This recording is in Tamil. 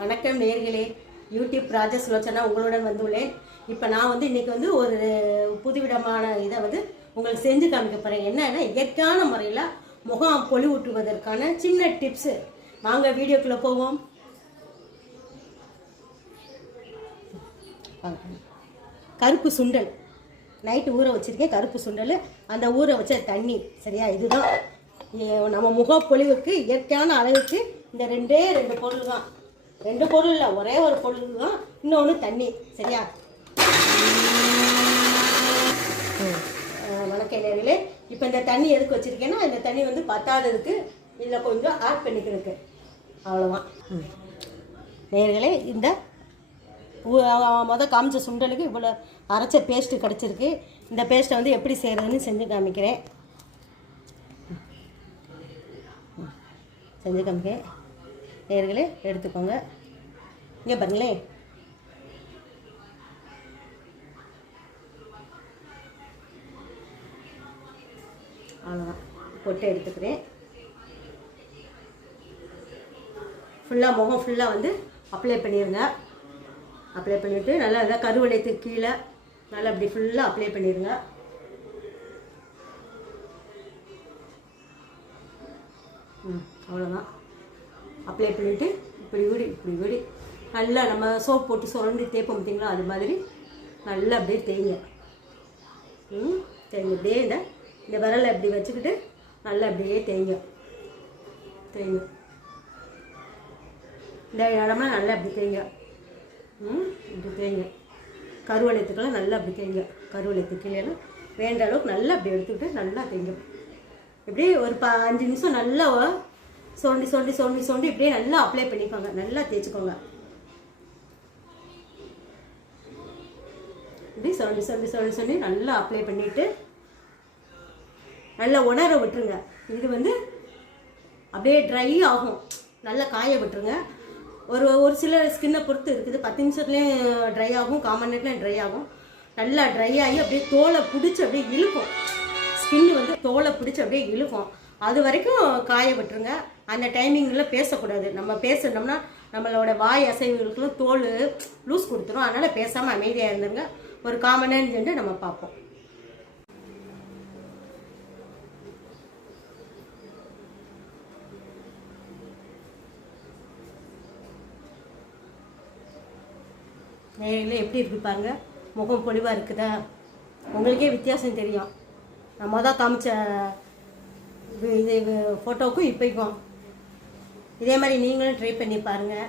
வணக்கம் நேர்களே. யூடியூப் ராஜசுலோச்சனா உங்களுடன் வந்துள்ளேன். இப்போ நான் வந்து இன்னைக்கு வந்து ஒரு புதுவிதமான இதை வந்து உங்களுக்கு செஞ்சு காமிக்க போகிறேன் என்னன்னா இயற்கையான முறையில் முகம் பொலிவூட்டுவதற்கான சின்ன டிப்ஸு வாங்க வீடியோக்குள்ளே போவோம். கருப்பு சுண்டல். நைட்டு ஊற வச்சிருக்கேன் கருப்பு சுண்டல். அந்த ஊற வச்ச தண்ணி சரியா? இதுதான். நம்ம முகப்பொழிவுக்கு இயற்கையான அளவுக்கு இந்த ரெண்டே ரெண்டு பொருள் தான் ரெண்டு பொருள் இல்லை ஒரே ஒரு பொருள் தான் இன்னொன்று தண்ணி. சரியா? அஹ் வணக்கம் நேர்களே இப்போ இந்த தண்ணி எதுக்கு வச்சுருக்கேன்னா இந்த தண்ணி வந்து பத்தாததுக்கு இதில் கொஞ்சம் ஆட் பண்ணிக்கிறதுக்கு. அவ்வளோதான் நேர்களே இந்த மொதல் காமிச்ச சுண்டலுக்கு இவ்வளோ அரைச்ச பேஸ்ட்டு கிடச்சிருக்கு. இந்த பேஸ்ட்டை வந்து எப்படி செய்கிறதுன்னு செஞ்சு காமிக்கிறேன். செஞ்சு காமிக்கிறேன். நேர்களே எடுத்துக்கோங்க. இங்கே பாருங்களேன் அவ்வளோதான் பொட்டு எடுத்துக்கிறேன். ஃபுல்லாக முகம் ஃபுல்லாக வந்து அப்ளை பண்ணிடுங்க அப்ளை பண்ணிவிட்டு நல்லா இதாக கருவளையத்துக்கு கீழே நல்லா அப்படி ஃபுல்லாக அப்ளை பண்ணிடுங்க ம் அவ்வளோதான் அப்ளை பண்ணிவிட்டு இப்படி விடு இப்படி விடு. நல்லா நம்ம சோப் போட்டு சுரண்டி தேய்ப்போம் பார்த்தீங்களா? அது மாதிரி நல்லா அப்படியே தேய்ங்க. ம் தேய்ங்க. அப்படியே இந்த இந்த விரலை இப்படி வச்சுக்கிட்டு நல்லா அப்படியே தேய்ங்க. தேய்ங்க. இந்த இடம்லாம் நல்லா அப்படி தேய்ங்க. ம் இப்படி தேய்ங்க. கருவளையத்துக்கெல்லாம் நல்லா அப்படி தேய்ங்க. கருவளையத்துக்கு கீழே வேண்ட அளவுக்கு நல்லா அப்படி எடுத்துக்கிட்டு நல்லா தேய்ங்க. இப்படி ஒரு ப அஞ்சு நிமிஷம் நல்லா சோண்டி சோண்டி சோண்டி சோண்டி இப்படியே நல்லா அப்ளை பண்ணிக்கோங்க. நல்லா தேய்ச்சிக்கோங்க. இப்படி சோண்டி சோண்டி சோண்டி சோண்டி நல்லா அப்ளை பண்ணிவிட்டு நல்லா உணர விட்டுருங்க. இது வந்து அப்படியே ட்ரை ஆகும். நல்லா காய விட்டுருங்க. ஒரு ஒரு சில ஸ்கின்னை பொறுத்து இருக்குது. பத்து நிமிஷத்துலேயும் ட்ரை ஆகும். காமன் நேரத்துலையும் ட்ரை ஆகும். நல்லா ட்ரை ஆகி அப்படியே தோலை பிடிச்சி அப்படியே இழுக்கும். ஸ்கின் வந்து தோலை பிடிச்சி அப்படியே இழுக்கும். அது வரைக்கும் காய விட்டுருங்க அந்த டைமிங்கில் பேசக்கூடாது. நம்ம பேசணும்னா நம்மளோட வாய் அசைவுகளுக்குலாம் தோல் லூஸ் கொடுத்துரும். அதனால் பேசாமல் அமைதியாக இருந்துருங்க. ஒரு காமன் நேரம் சென்று நம்ம பார்ப்போம். நேரில் எப்படி இருக்கு பாருங்க. முகம் பொலிவாக இருக்குதா? உங்களுக்கே வித்தியாசம் தெரியும். நம்ம மொதல் காமிச்ச இது ஃபோட்டோவுக்கும் இப்போக்கும். இதே மாதிரி நீங்களும் ட்ரை பண்ணி பாருங்கள்